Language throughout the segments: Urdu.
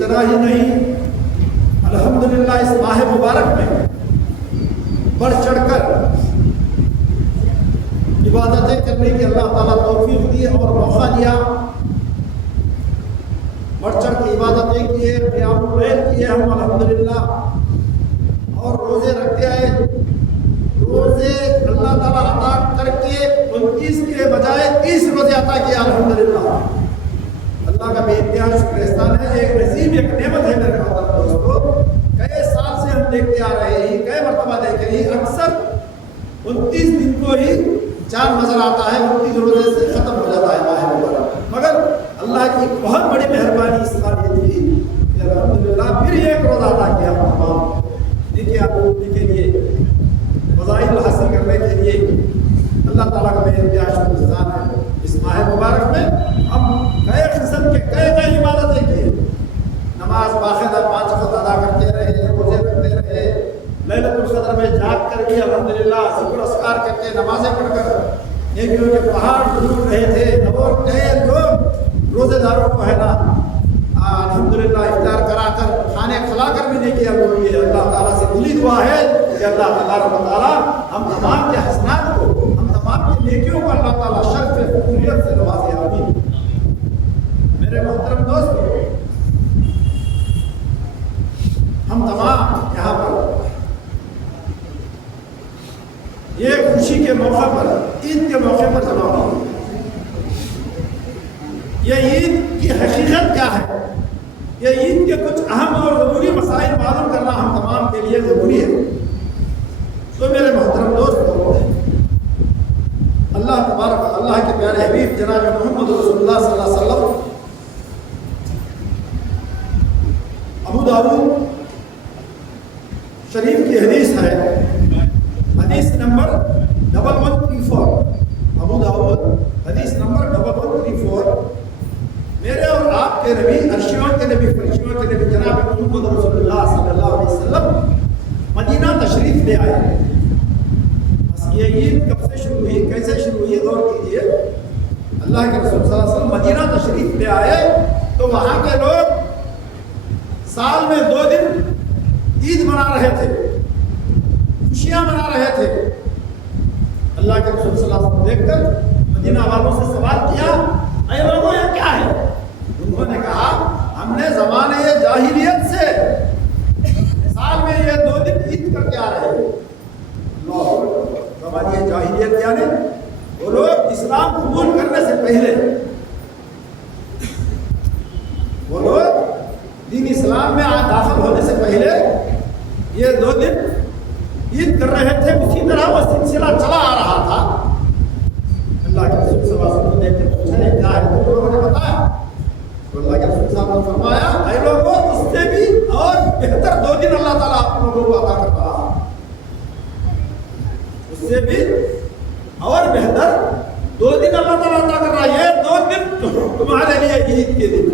اتنا ہی نہیں، الحمدللہ اس ماہ مبارک میں بڑھ چڑھ کر عبادتیں کرنے کی اللہ تعالیٰ توفیق دی اور موقع دیا، بڑھ چڑھ کے عبادتیں کیے، قیام اللیل کیے ہم الحمدللہ، اور روزے رکھتے آئے۔ روزے اللہ تعالیٰ عطا کر کے 29 کے بجائے 30 روزے عطا کیا الحمدللہ۔ اللہ کا بے انتہا شکر احسان ہے، ایک نصیب، ایک نعمت ہے میرے محترم دوستو۔ کئی سال سے ہم دیکھتے آ رہے ہیں، کئی مرتبہ دیکھ رہے ہیں، اکثر 29 دن کو ہی چاند نظر آتا ہے، 29 روزے سے ختم ہو جاتا ہے ماہ مبارک۔ مگر اللہ کی بہت بڑی مہربانی اس سال یہ تھی کہ الحمدللہ پھر ایک روزہ عطا کیا تمام دن آپ کے لیے، فضائل حاصل کرنے کے لیے۔ اللہ تعالیٰ کا بے انتہا شکر احسان ہے۔ اس ماہ مبارک میں ہم کئی قسم کے کئی عبادتیں کیے، نماز باقاعدہ 5 وقت ادا کرتے رہے، روزے رکھتے رہے، لیلۃ القدر میں جاگ کر بھی الحمدللہ ذکر اذکار کر کے، نمازیں پڑھ کر نیکیوں کے پہاڑ ڈھونڈ رہے تھے، اور کئی لوگ روزے داروں کو ہے نا الحمدللہ افطار کرا کر، کھانے کھلا کر بھی نہیں کیا لوگ۔ یہ اللہ تعالیٰ سے دلی دعا ہے کہ اللہ تعالیٰ ہم تمام کے حسنات کو، ہم تمام کی نیکیوں کو اللہ تعالیٰ شرف قبولیت سے نوازے، آمین۔ میرے محترم دوستو، ہم تمام یہاں پر یہ خوشی کے موقع پر، عید کے موقع پر جمع ہوئے۔ یہ عید کی حقیقت کیا ہے، یہ عید کے کچھ اہم اور ضروری مسائل معلوم کرنا ہم تمام کے لیے ضروری ہے۔ تو میرے محترم دوستو، اللہ تبارک اللہ کے پیارے حبیب جناب محمد رسول اللہ صلی اللہ علیہ وسلم، ابو داؤد شریف کی حدیث ہے، حدیث نمبر 1134، ابو داؤد حدیث نمبر 1134۔ میرے اور آپ کے نبی، عرشیوں کے نبی، فرشتوں کے نبی جناب محمد رسول اللہ صلی اللہ علیہ وسلم مدینہ تشریف لے آئے۔ بس یہ عید کب سے شروع ہوئی، کیسے شروع ہوئی، غور کیجیے۔ اللہ کے رسول صلی اللہ علیہ وسلم مدینہ تشریف لے آئے تو وہاں کے لوگ سال میں 2 دن عید منا رہے تھے، خوشیاں منا رہے تھے۔ اللہ کے رسول صلی اللہ علیہ وسلم دیکھ کر مدینہ والوں سے سوال کیا، اے لوگوں یہ کیا ہے؟ انہوں نے کہا ہم نے زمانے جاہلیت سے سال میں یہ 2 دن عید کر کے آ رہے ہیں۔ زمانے جاہلیت یعنی وہ لوگ اسلام قبول کرنے سے پہلے، وہ لوگ دین اسلام میں داخل ہونے سے پہلے یہ 2 دن عید کر رہے تھے۔ اسی طرح وہ سلسلہ چلا آ رہا تھا۔ اللہ کے رسول صلی اللہ علیہ وسلم دن اللہ تعالیٰ آپ لوگوں کو عطا کر رہا ہے، اس سے بھی اور بہتر 2 دن اللہ تعالیٰ عطا کر رہا ہے۔ یہ 2 دن تمہارے لیے عید کے دن،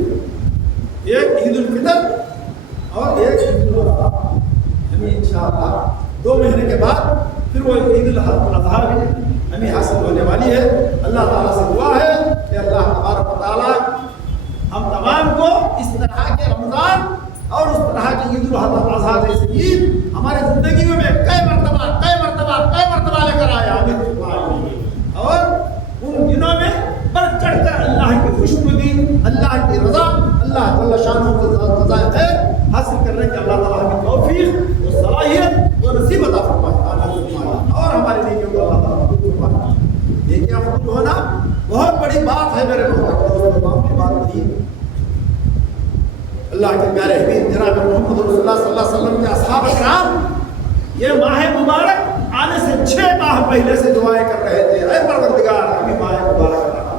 ایک عید الفطر اور ایک عید الاضحیٰ۔ ہمیں انشاءاللہ 2 مہینے کے بعد پھر وہ عید الاضحیٰ بھی ہمیں حاصل ہونے والی ہے۔ اللہ تعالیٰ سے دعا ہے کہ اللہ تبارک و تعالیٰ ہم تمام کو اس طرح کے رمضان اور اس طرح کی عید الاضحیٰ جیسی عید ہمارے زندگیوں میں کئی مرتبہ لے کر آیا، اور ان دنوں میں بڑھ چڑھ کر اللہ کی خوشنودی، اللہ کی رضا، اللہ جل شانہ کی رضا خیر حاصل کرنے کے اللہ تعالیٰ ہمیں توفیق و صلاحیت و نصیب عطا فرمائے، اور ہمارے نیکیوں کو اللہ تعالیٰ قبول فرمائے۔ نیکیاں قبول ہونا بہت بڑی بات ہے میرے دوستوں، معمولی بات نہیں۔ اللہ کے پیارے حبیب جناب محمد رسول اللہ صلی اللہ علیہ وسلم کے اصحاب کرام یہ ماہ مبارک آنے سے 6 ماہ پہلے سے دعائیں کر رہے تھے، اے پروردگار ہمیں ماہ مبارک عطا،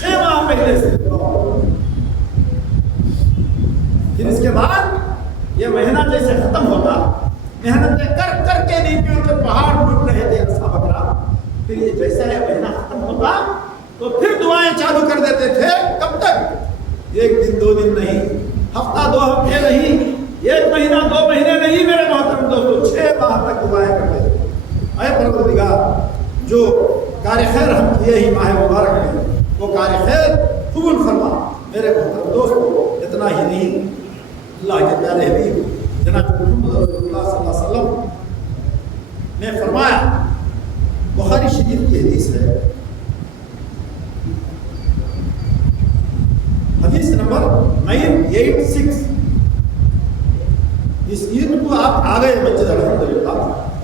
6 ماہ پہلے سے۔ پھر اس کے بعد یہ مہینہ جیسے ختم ہوتا، محنتیں کر کے نیکیوں کے پہاڑ ٹوٹ رہے تھے اصحاب کرام، پھر یہ جیسا یہ مہینہ ختم ہوتا تو پھر دعائیں چالو کر دیتے تھے۔ کب تک؟ 1 دن 2 دن نہیں، ہفتہ 2 ہفتے نہیں، 1 مہینہ 2 مہینے نہیں میرے محترم دوستو، 6 ماہ تک دعائیں کرتے تھے۔ اے پروردگار جو کار خیر ہم کیے ہی ماہ مبارک میں، وہ کار خیر قبول فرما۔ میرے محترم دوستو اتنا ہی نہیں، اللہ کے پیارے حبیب جناب محمد رسول اللہ صلی اللہ علیہ وسلم نے فرمایا، بخاری شریف کی حدیث ہے، حدیث نمبر 986۔ اس عید کو آپ آ گئے مسجد، الحمدللہ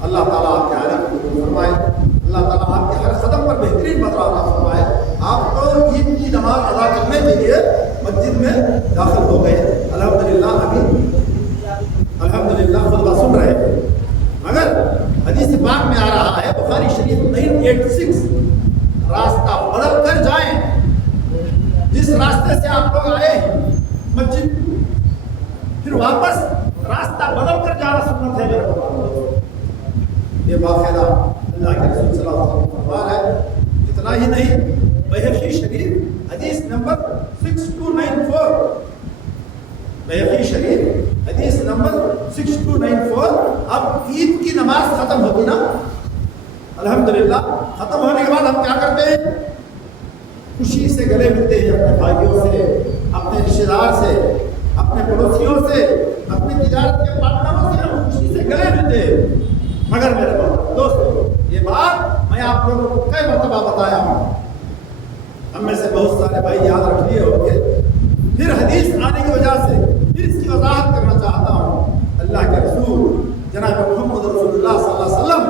اللہ تعالیٰ آپ کے عالم کو قبول فرمائے، اللہ تعالیٰ آپ کے ہر قدم پر بہترین بدلہ عطا فرمائے۔ آپ کو عید کی نماز ادا کرنے کے لیے مسجد میں داخل ہو گئے، الحمدللہ ابھی الحمدللہ خطبہ سن رہے تھے، مگر حدیث پاک میں آ رہا ہے بخاری شریف 986، راستہ بدل کر جائیں، جس راستے سے آپ لوگ آئے مسجد پھر واپس راستہ بدل کر جانا سنت ہے میرے بھائی۔ یہ باقاعدہ اللہ کے رسول صلی اللہ علیہ وسلم کا فرمان ہے۔ اتنا ہی نہیں، بیہقی شریف حدیث نمبر 6294، بیہقی شریف حدیث نمبر 6294۔ اب عید کی نماز ختم ہوگی نا، الحمدللہ ختم ہونے کے بعد ہم کیا کرتے ہیں؟ خوشی سے گلے ملتے ہیں اپنے بھائیوں سے، اپنے رشتے دار سے، اپنے پڑوسیوں سے، اپنے تجارت کے پارٹنروں سے ہم خوشی سے گلے ملتے ہیں۔ مگر میرے دوستو یہ بات میں آپ لوگوں کو کئی مرتبہ بتایا ہوں، ہم میں سے بہت سارے بھائی یاد رکھ لیے ہوں گے، پھر حدیث آنے کی وجہ سے پھر اس کی وضاحت کرنا چاہتا ہوں۔ اللہ کے رسول جناب محمد رسول اللہ صلی اللہ علیہ وسلم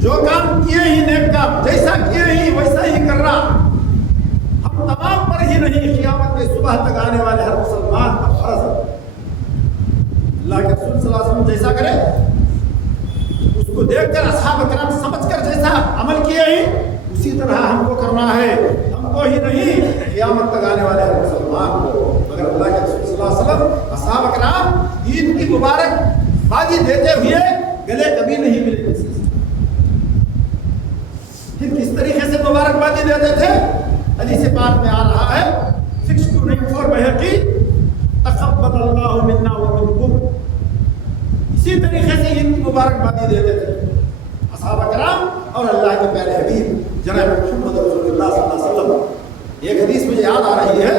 جو کام کیے ہی نیک کام، جیسا کیے ہی ویسا ہی کر رہا، ہم تمام پر ہی نہیں، قیامت کے صبح تک آنے والے ہر مسلمان پر فرض ہے۔ اللہ کے رسول صلی اللہ علیہ وسلم جیسا کرے اس کو دیکھ کر اصحاب کرام سمجھ کر جیسا عمل کیے ہی اسی طرح ہم کو کرنا ہے، ہم کو ہی نہیں قیامت تک آنے والے ہر مسلمان کو۔ مگر اللہ کے رسول صلی اللہ علیہ وسلم اصحاب کرام عید کی مبارک بادی دیتے ہوئے گلے کبھی نہیں ملے کسی سے۔ پھر کس طریقے سے مبارکبادی دیتے تھے؟ حدیث پاک میں آ رہا ہے 6294 بیہقی، تقبل اللہ منا ومنکم، اسی طریقے سے عید کی مبارکبادی دیتے تھے اصحاب کرام اور اللہ کے پیارے حبیب جناب محمد رسول اللہ صلی اللہ علیہ وسلم۔ ایک حدیث مجھے یاد آ رہی ہے،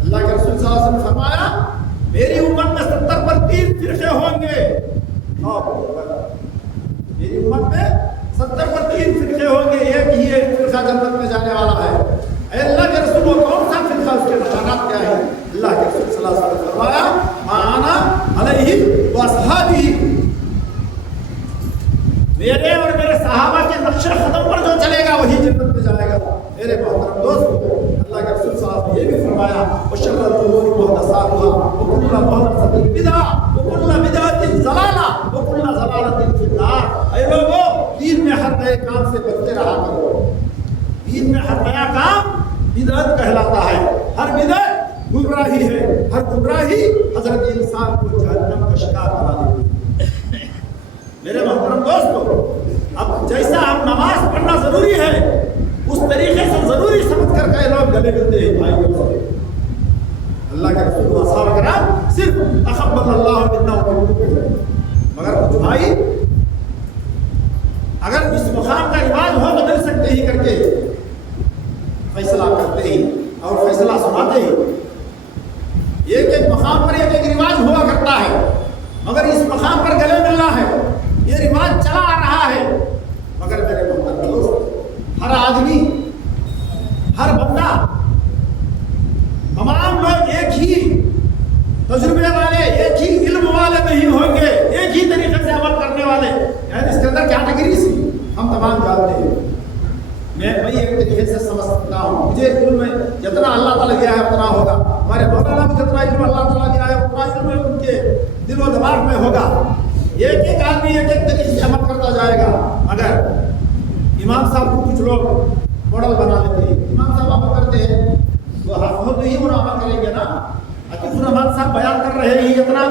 اللہ کے رسول صلی اللہ علیہ وسلم نے فرمایا میری امت میں 70 پر 3 فرقے ہوں گے، میری امت میں 70 پر 3 فرقے ہوں گے، ایک ہی ایک فرقہ جنت میں جانے والا ہے۔ اے اللہ کے رسول وہ کون سا فرقہ، اس کے نشانات کیا ہیں؟ اللہ کے رسول صلی اللہ علیہ وسلم نے فرمایا ما انا علیہ واصحابی، میرے اور میرے صحابہ کے نقش قدم پر جو چلے گا وہی جنت میں جائے گا۔ میرے محترم دوست، اللہ کے رسول صلی اللہ علیہ وسلم نے یہ بھی فرمایا وشر الامور محدثاتها وكل محدثۃ بدعۃ وكل بدعۃ ضلالہ وكل ضلالۃ فی النار۔ اے لوگوں، دین میں ہر نئے کام سے بچتے رہا کرو، دین میں ہر نیا کام بدعت کہلاتا ہے، ہر بدعت گمراہی ہے، ہر گمراہی حضرت انسان کو جہنم کا شکار بنا دیتی ہے۔ میرے محترم دوستو، اب جیسا اب نماز پڑھنا ضروری ہے اس طریقے سے ضروری سمجھ کر کے لوگ گلے ملتے ہیں بھائیوں سے۔ اللہ کے رسول و اصحاب کرام صرف تقبل اللہ منا مگر کچھ بھائی اگر اس مقام کا رواج ہو تو مل سکتے ہی کر کے فیصلہ کرتے ہی اور فیصلہ سناتے ہی، ایک ایک مقام پر ایک ایک رواج ہوا کرتا ہے، مگر اس مقام پر گلے ملنا ہے یہ رواج چلا آ رہا ہے۔ مگر میرے محترم دوست، ہر آدمی، ہر بندہ، تمام لوگ ایک ہی تجربے والے، ایک ہی علم والے نہیں ہوں گے، ایک ہی طریقے سے عمل کرنے والے۔ یعنی اس کے اندر کیٹیگریز ہم تمام جانتے ہیں۔ میں ایک طریقے سے سمجھ سکتا ہوں، مجھے علم میں جتنا اللہ تعالیٰ دیا ہے اتنا ہوگا، ہمارے مولانا بھی جتنا علم اللہ تعالیٰ دیا ہے اتنا علم ان کے دل و دماغ میں ہوگا۔ ایک ایک آدمی ایک ایک طریقے سے عمل کرتا جائے گا۔ اگر امام صاحب کو کچھ لوگ ماڈل بنا لیتے ہیں، امام صاحب عمل کرتے ہیں تو ہم تو ہی انہوں عمل کریں گے نا۔ عطیف الرحمان صاحب بیان کر رہے ہیں اتنا،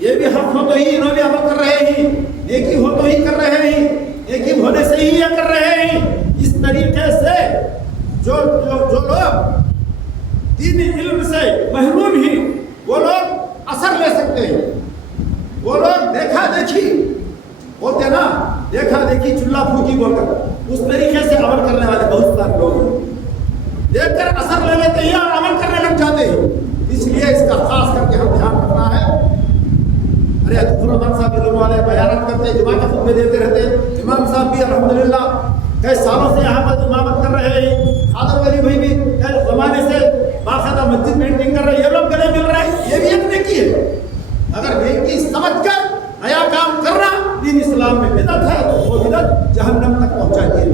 یہ بھی حق ہو تو ہی انہوں بھی عمل کر رہے ہیں، نیکی ہو تو ہی کر رہے ہیں، نیکی ہونے سے ہی یہ کر رہے ہیں۔ اس طریقے سے جو لوگ دینی علم سے محروم ہی وہ لوگ اثر لے سکتے ہیں، وہ لوگ دیکھا دیکھی بولتے نا، دیکھا دیکھی چولہا پھونکی بول کر اس طریقے سے عمل کرنے والے بہت سارے لوگ ہیں، دیکھ کر اثر لے لیتے ہیں اور عمل کرنے لگ جاتے ہیں۔ اس لیے اس کا خاص کر کے ہم دھیان رکھنا ہے۔ ارے عطیف الرحمان صاحب علم والے بیانات کرتے ہیں، جمعہ کے خطبے دیتے رہتے ہیں، امام صاحب بھی الحمدللہ کئی سالوں سے یہاں پر امامت کر رہے ہیں، قادر ولی بھائی بھی کئی زمانے سے باقاعدہ مسجد مینٹین کر رہے ہیں، یہ لوگ گلے مل رہے ہیں، یہ بھی ایک نیکی ہے۔ اگر نیکی سمجھ کر نیا کام کرنا دین اسلام میں بدعت ہے تو وہ بدعت جہنم تک پہنچاتی ہے۔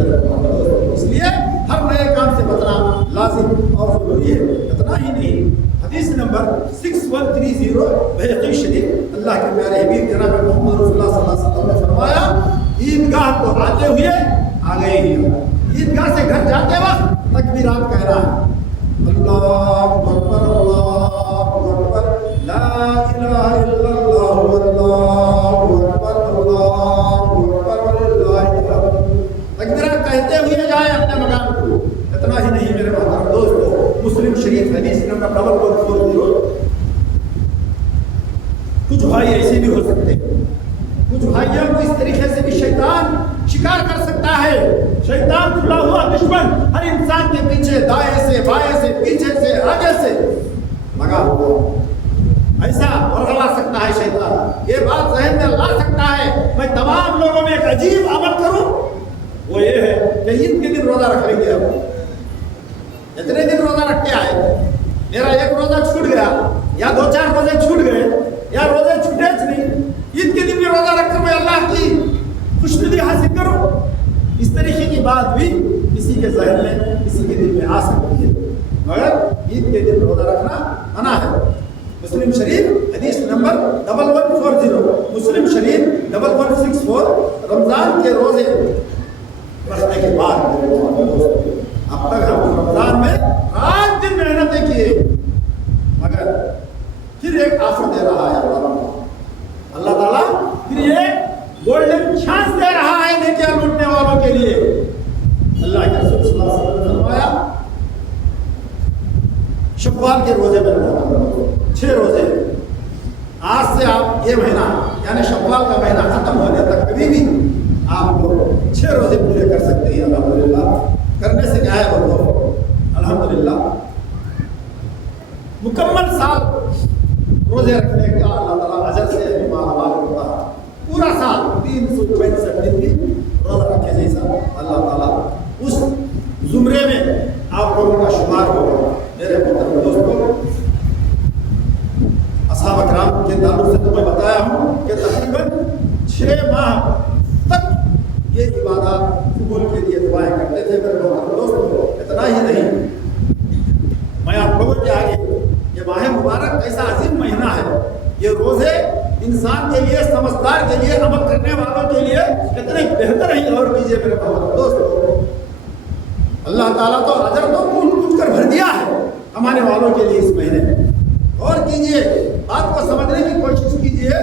اس لیے ہر نئے کام سے بچنا لازم اور ضروری ہے۔ اتنا ہی نہیں، حدیث نمبر 6130 بہقی شریف، اللہ کے پیارے حبیب جناب محمد رسول اللہ صلی اللہ علیہ وسلم نے فرمایا، عیدگاہ کو آتے ہوئے آگے ہی عیدگاہ سے گھر جاتے وقت تکبیرات کہنا ہے، اللہ اکبر اللہ اکبر لا الہ الا اللہ اللہ اکبر وللہ الحمد۔ تکبیرات کہتے ہوئے جائیں اپنے مقام کو۔ اتنا ہی نہیں میرے محترم دوستو، مسلم شریف حدیث نمبر 1140، کچھ بھائی ایسے بھی ہو سکتے ہیں، کچھ بھائیوں کو اس طریقے سے بھی شیطان شکار کر سکتا ہے۔ شیطان کھلا ہوا دشمن ہر انسان کے پیچھے، دائیں سے بائیں سے پیچھے سے آگے سے لگا ہوا ایسا ورغلا سکتا ہے شیطان۔ یہ بات ذہن میں لا سکتا ہے میں تمام لوگوں میں ایک عجیب عمل کروں، وہ یہ ہے کہ عید کے دن روزہ رکھ لیں گے۔ ہم اتنے دن روزہ رکھ کے آئے، میرا ایک روزہ چھوٹ گیا یا 2-4 روزے چھوٹ گئے یا روزے چھوٹے نہیں، عید کے دن بھی روزہ رکھ کر میں اللہ کی خوشنودی حاصل کروں، اس طریقے کی بات بھی کسی کے ذہن میں کسی کے دل میں آ سکتی ہے، مگر عید کے دن روزہ رکھنا منع ہے۔ مسلم شریف حدیث نمبر 1140، مسلم شریف 1164، رمضان کے روزے رکھنے کے بعد اب تک ہم رمضان میں رات دن محنتیں کیے، مگر پھر ایک آفر دے رہا ہے اللہ تعالیٰ، پھر یہ گولڈن چانس دے رہا ہے نیکیاں لوٹنے والوں کے لیے۔ اللہ کے رسول صلی اللہ علیہ وسلم نے فرمایا، شوال کے روزے میں 6 روزے، آج سے آپ یہ مہینہ یعنی شوال کا مہینہ ختم ہونے تک کبھی بھی آپ لوگ 6 روزے پورے کر سکتے ہیں۔ الحمدللہ کرنے سے کیا ہے بولو، الحمدللہ مکمل سال روزے رکھنے کا اللہ تعالیٰ اجر سے مالا ہوتا ہے۔ پورا سال 365 دن بھی روزہ رکھے جیسا اللہ تعالیٰ اس زمرے میں آپ لوگوں کا شمار ہوگا۔ میرے محترم دوستوں، اصحاب اکرام کے تعلق سے تمہیں بتایا ہوں کہ تقریباً 6 ماہ تک یہ عبادات قبول کے لیے دعائیں کرتے تھے۔ میرے محترم دوستوں، اتنا ہی نہیں، میں آپ لوگوں کے آگے یہ ماہ مبارک ایسا عظیم مہینہ ہے، یہ روزے انسان کے لیے، سمجھدار کے لیے، عمل کرنے والوں کے لیے کتنے بہتر ہی اور کیجیے میرے محترم دوستوں۔ اللہ تعالیٰ تو اجر تو کھول کھول کر بھر دیا ہے، کمانے والوں کے لیے اس مہینے میں. اور کیجئے, بات کو سمجھنے کی کوشش کیجئے.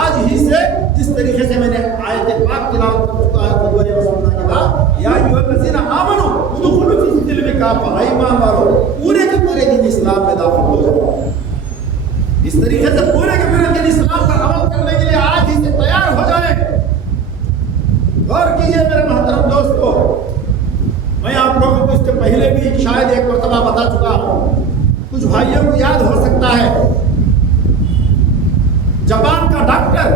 آج ہی سے جس طریقے سے میں نے آیت پاک تلاوت سننا کے بعد یا ایھا الذین آمنوا ادخلوا فی السلم کافہ, ایمان والو پورے کے پورے دین اسلام میں داخل ہو جاؤ. اس طریقے سے پورے کے پورے دین اسلام پر عمل کرنے کے لیے آج ہی سے تیار ہو جائیں. غور کیجئے میرے محترم دوستو, میں آپ لوگوں کو اس سے پہلے بھی شاید ایک مرتبہ بتا چکا ہوں, کچھ بھائیوں کو یاد ہو سکتا ہے. جاپان کا ڈاکٹر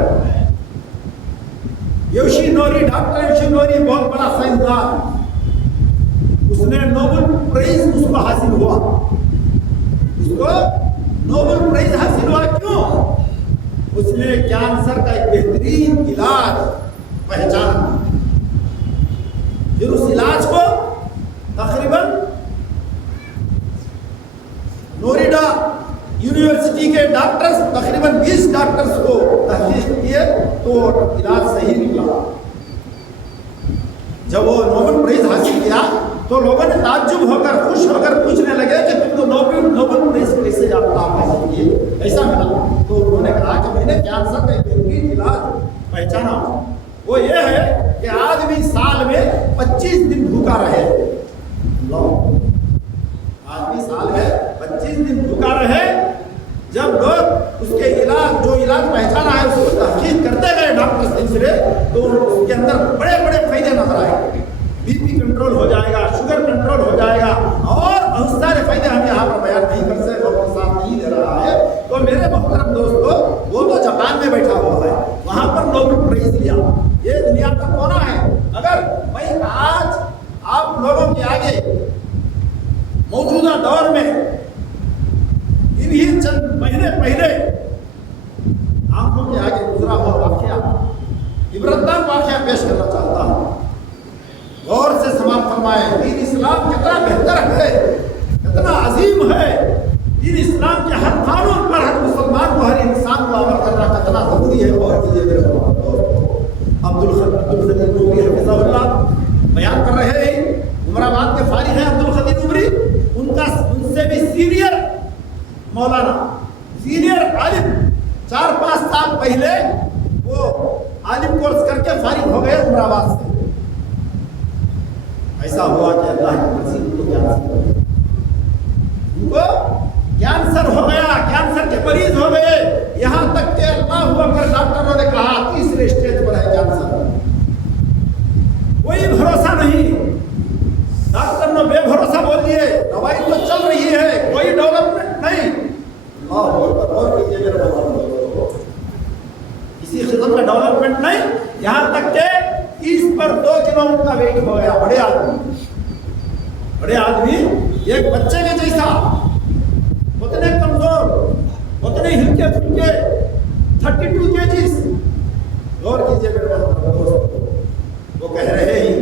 یوشینوری بہت بڑا سائنسدان, اس نے نوبل پرائز اس کو حاصل ہوا. اس کو نوبل پرائز حاصل ہوا کیوں؟ اس نے کینسر کا ایک بہترین علاج پہچانا. پھر اس علاج کو تقریباً نوریڈا یونیورسٹی کے ڈاکٹرز تقریباً 20 ڈاکٹرز کو تحقیق کیے تو علاج صحیح نکلا. جب وہ نوبل پرائز حاصل کیا تو لوگوں نے تعجب ہو کر خوش ہو کر پوچھنے لگے کہ تم تو نوبل پرائز کیسے آپ حاصل کیے, ایسا ملا؟ تو انہوں نے کہا کہ میں نے کینسر کا ایک بہترین علاج پہچانا. وہ یہ ہے کہ آدمی سال میں 25 دن بھوکا رہے. آدمی سال میں 25 دن بھوکا رہے. جب لوگ اس کے علاج جو علاج پہچانا ہے اس کو تحقیق کرتے گئے ڈاکٹر سلسلے, تو اس کے اندر بڑے بڑے فائدے نظر آئے. بی پی کنٹرول ہو جائے گا, شوگر کنٹرول ہو جائے گا, اور بہت سارے فائدے ہم یہاں پر بیان نہیں کر سکتے, وقت ساتھ نہیں دے رہا ہے. تو میرے محترم دوستو, وہ تو جاپان میں بیٹھا ہوا ہے, وہاں پر نوبل پرائز لیا. یہ دنیا کا کونا ہے. اگر میں آج آپ لوگوں کے آگے موجودہ دور میں انہی چند مہینے پہلے آنکھوں کے آگے گزرا ہوا واقعہ, عبرتناک واقعہ پیش کرنا چاہتا ہوں. غور سے سماعت فرمائیں. دین اسلام کتنا بہتر ہے, کتنا عظیم ہے. دین اسلام کے ہر قانون پر ہر مسلمان کو, ہر انسان کو عمل کرنا کتنا ضروری ہے. اور کیجیے میرے عبدالخدیر نوری حفظہ اللہ بیان کر رہے ہیں. عمر آباد کے فارغ ہیں عبدالخدیر نوری. ان سے بھی سینئر مولانا, سینئر عالم, 4-5 سال پہلے وہ عالم کورس کر کے فارغ ہو گئے عمر آباد سے. ایسا ہوا کہ اللہ کی مرضی ان کو کینسر ہو گیا, کینسر کے مریض ہو گئے. یہاں تک کہ اللہ ہوا کر ڈاکٹروں نے کہا 3رے اسٹیج پر ہے کینسر, کوئی بھروسہ نہیں. ڈاکٹر نے بے بھروسہ بول دیے, دوائی تو چل رہی ہے, کوئی ڈیولپمنٹ نہیں. کسی قسم کا ڈیولپمنٹ نہیں. یہاں تک کہ 30 پر 2 کلو کا ویٹ ہو گیا. بڑے آدمی ایک بچے کے جیسا, اتنے کمزور, اتنے ہلکے پھلکے, 32 kgs. غور کیجیے میرے دوست, وہ کہہ رہے ہیں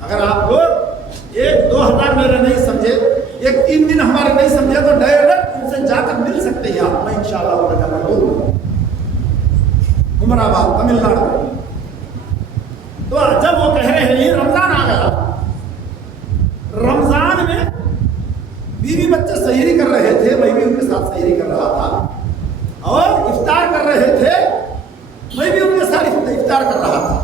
اگر آپ لوگ 1-2 ہزار میرے نہیں سمجھے, 1-3 دن ہمارے نہیں سمجھے تو ڈائریکٹ ان سے جا کر مل سکتے ہیں آپ. میں انشاءاللہ عمر آباد تمل ناڈو. تو جب وہ کہہ رہے ہیں رمضان آ گیا, رمضان میں بیوی بچے سحری کر رہے تھے, میں بھی ان کے ساتھ سحری کر رہا تھا, اور افطار کر رہے تھے, میں بھی ان کے ساتھ افطار کر رہا تھا.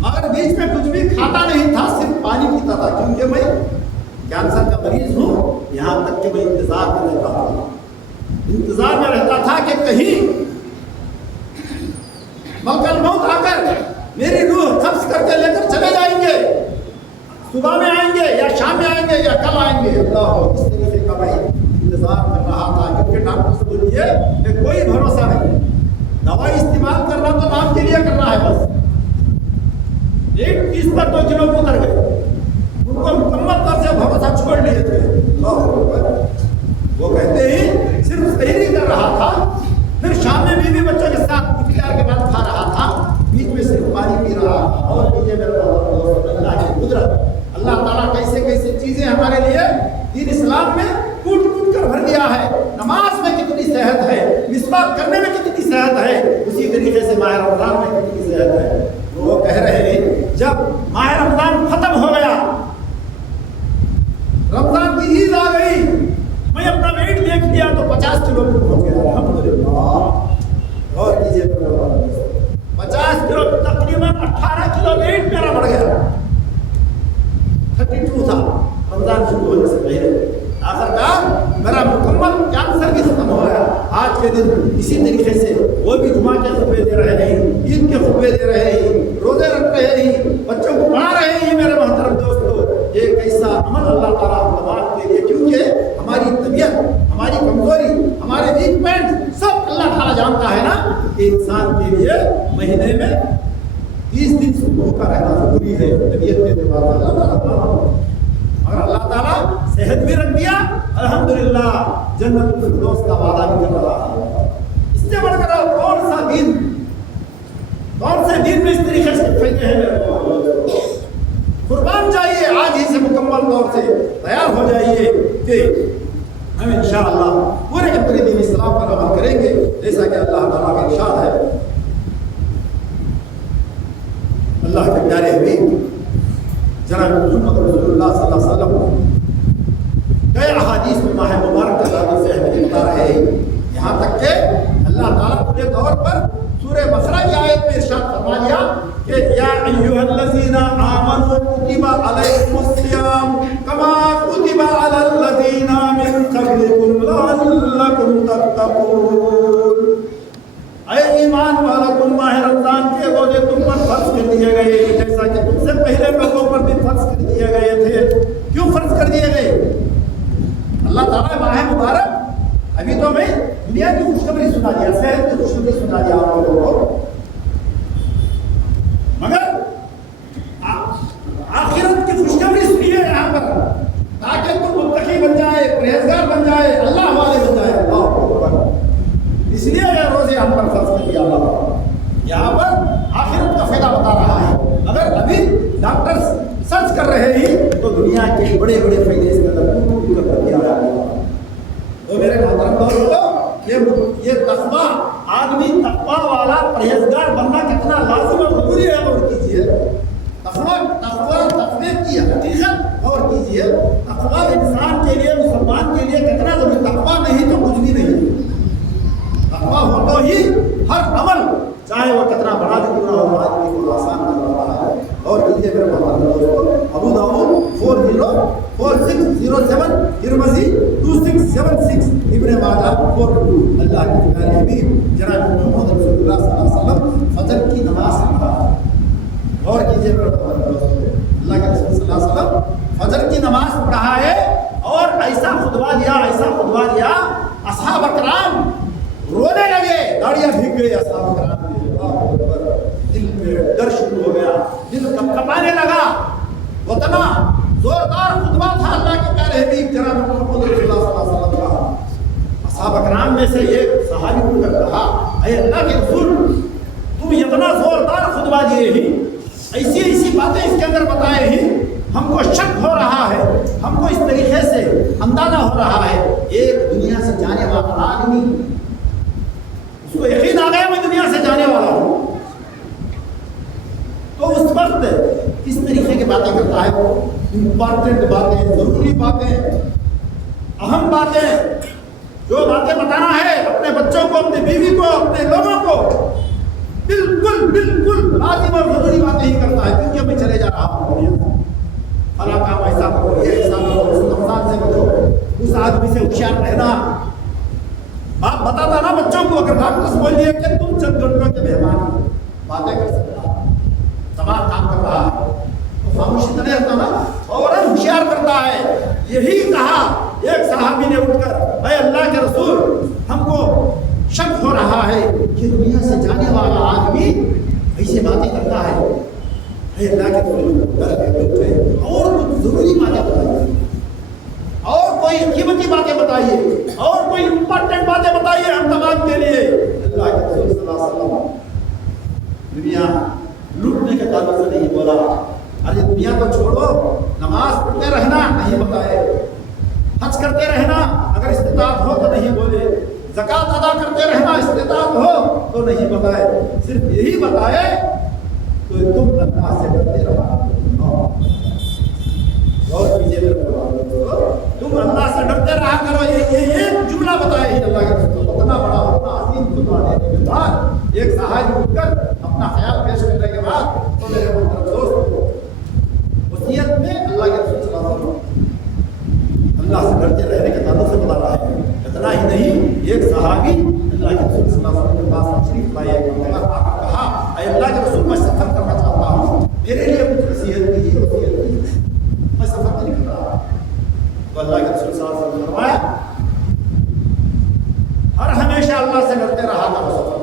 مگر بیچ میں کچھ بھی کھاتا نہیں تھا, صرف پانی پیتا تھا, کیونکہ میں کینسر کا مریض ہوں. یہاں تک کہ میں انتظار میں رہتا تھا کہ کہیں ملک الموت آ کر میری روح قبض کر کے لے کر چلے جائیں گے. صبح میں آئیں گے یا شام میں آئیں گے یا کل آئیں گے. اللہ اس طریقے کا میں انتظار کر رہا تھا, کیونکہ ڈاکٹر سے بولیے کہ کوئی بھروسہ نہیں. دوائی استعمال کرنا تو نام کے لیے کرنا ہے بس. 30 پر 2 کلو اتر گئے. ان کو مکمل طور سے بھروسہ چھوڑ لیے تھے. وہ کہتے ہیں صرف سحری کر رہا تھا, پھر شام میں بیوی بچوں کے ساتھ افطار کے بعد کھا رہا تھا, بیچ میں صرف پانی پی رہا تھا. اور کیجیے میرے اللہ کی قدرت, اللہ تعالیٰ کیسے کیسے چیزیں ہمارے لیے دین اسلام میں کوٹ کوٹ کر بھر دیا ہے. نماز میں کتنی صحت ہے, مسواک کرنے میں کتنی صحت ہے, اسی طریقے سے ماہ رمضان میں کتنی صحت ہے. وہ کہہ رہے ہیں جب ماہ رمضان ختم ہو گیا کے اعتبار سے اگر اللہ تعالیٰ صحت بھی رکھ دیا الحمدللہ جنت الفردوس کا وعدہ بھی کر رہا ہے. اس سے بڑھ کر کون سے دین میں اس طریقے سے فائدے ہیں میرے کو قربان چاہیے. آج ہی سے مکمل طور سے تیار ہو جائیے کہ ہم انشاءاللہ پورے کے پورے دین اسلام پر عمل کریں گے جیسا کہ اللہ تعالیٰ کا ارشاد ہے. اللہ کے پیارے حبیب جناب محمد رسول اللہ صلی اللہ علیہ وسلم کئی احادیث میں ماہ مبارک کے تعلق سے ہمیں بتا رہے ہیں. یہاں تک کہ اللہ تعالیٰ پورے طور پر سورہ بقرہ کی آیت میں ارشاد فرما دیا کہ یا ایھا الذین آمنوا کتب علیکم الصیام کما کتب علی الذین من قبلکم لعلکم تتقون. اے ایمان والو تم ماہ رمضان کے روزے تم پر فرض کر دیے گئے جیسا کہ تم سے پہلے لوگوں پر بھی فرض کر دیے گئے تھے. کیوں فرض کر دیے گئے؟ اللہ تعالیٰ ماہ مبارک ابھی تو میں دنیا کی خوشخبری سنا دیا, صحت کی خوشخبری سنا دیا آپ لوگوں کو, مگر آخرت کی خوشخبری سنیے یہاں پر تاکہ تم متقی بن جائے, پرہیزگار بن جائے, اللہ والے بن جائے. اللہ اکبر. اس لیے یہ روزے ہم پر فرض کر دیا اللہ تعالیٰ. یہاں پر آخرت کا فائدہ بتا رہا ہے. اگر ابھی ڈاکٹر سرچ کر رہے ہیں تو دنیا کے بڑے بڑے فائدے اس کے اندر کر دیا ہے. تو میرے محترم دوستو یہ تقویٰ آدمی تقویٰ والا پرہیزگار بننا کتنا لازم اور ضروری ہے غور کیجیے. تقویٰ کی حقیقت غور کیجیے. تقویٰ انسان کے لیے, مسلمان کے لیے کتنا ضروری. تقویٰ نہیں تو کچھ بھی نہیں. تقویٰ ہو تو ہی ہر عمل چاہے وہ کتنا بڑا بھی کیوں نہ ہو آدمی کو آسان کر رہا ہے. اور کیجیے میرے محترم دوستو ابو داؤد 404607 ترمذی 2676 ابن ماجہ 42. اللہ کے پیارے حبیب جناب محمد رسول اللہ صلی اللہ علیہ وسلم فجر کی نماز پڑھا. اور کیجیے میرے محترم دوستو اللہ کے رسول صلی اللہ علیہ وسلم فجر کی نماز پڑھا ہے اور ایسا خطبہ دیا اصحاب اکرام رونے لگے, داڑیاں بھیگ گئی اصحاب اکرام کی. دل میں ڈر شروع ہو گیا, دل کپکپانے لگا. اتنا زوردار خطبہ تھا اللہ کے پیارے حبیب جناب محمد رسول اللہ صلی اللہ علیہ وسلم کا. اصحاب اکرام میں سے ایک صحابی کو کہا اے اللہ کے رسول تم اتنا زوردار خطبہ دیے ہی, ایسی باتیں اس کے اندر بتائے ہی, ہم کو شک ہو رہا ہے, ہم کو اس طریقے سے اندازہ ہو رہا ہے ایک دنیا سے جانے والا آدمی, اس کو یقین آ گیا میں دنیا سے جانے والا ہوں, تو اس وقت کس طریقے کی باتیں کرتا ہے. وہ امپورٹنٹ باتیں, ضروری باتیں, اہم باتیں, جو باتیں بتانا ہے اپنے بچوں کو, اپنی بیوی کو, اپنے لوگوں کو, بالکل لازم اور ضروری باتیں ہی کرتا ہے. کیونکہ میں چلے جا رہا ہوں, فلاں کام ایسا کرو, یہ ایسا کرو, اس نقصان سے بچو, اس آدمی سے ہوشیار رہنا. باپ بتاتا نا بچوں کو, اگر ڈاکٹر بول دیے کہ تم چند گھنٹوں کے مہمان باتیں کر سکتا, دماغ کام کر رہا ہے تو خاموشی تو نہیں رہتا نا, فوراً ہوشیار کرتا ہے. یہی کہا ایک صحابی نے اٹھ کر اے اللہ کے رسول ہم کو شک ہو رہا ہے کہ دنیا سے جانے والا آدمی ایسے باتیں کرتا ہے. اے اللہ کے رسول اور کچھ ضروری باتیں بتائیے, اور کوئی قیمتی باتیں بتائیے, اور کوئی امپورٹنٹ باتیں بتائیے ہم تمام کے لیے. اللہ کے رسول صلی اللہ علیہ وسلم دنیا لوٹنے کے تعلق سے نہیں بولا. ارے دنیا کو چھوڑو, نماز پڑھتے رہنا نہیں بتائے, حج کرتے رہنا اگر استطاعت ہو تو نہیں بولے, زکوٰۃ ادا کرتے رہنا استطاعت ہو تو نہیں بتائے, صرف یہی بتائے تو تم اللہ سے ڈرتے رہا. غور کیجیے تم اللہ سے ڈرتے رہا کرو. یہ جملہ بتائے ہی اللہ کے رسول. اتنا بڑا اتنا عظیم خطبہ دینے کے بعد ایک صحابی اٹھ کر اپنا خیال پیش کرنے کے بعد تو میرے محترم دوست وصیت میں اللہ کے رسول صلی اللہ علیہ وسلم اللہ سے ڈرتے رہنے کے تعلق سے بتا رہا ہے. اتنا ہی نہیں, ایک صحابی اللہ کے رسول صلی اللہ علیہ وسلم کے پاس تشریف لائے, کہا اے اللہ کے رسول میں سفر کرنا چاہتا ہوں, میرے لیے کچھ نصیحت کیجیے, میں سفر نہیں کر رہا. تو اللہ کے رسول صلی اللہ علیہ وسلم نے فرمایا ہر ہمیشہ اللہ سے ڈرتے رہا کرو سفر میں.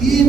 3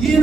3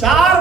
4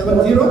70,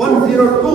102,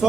100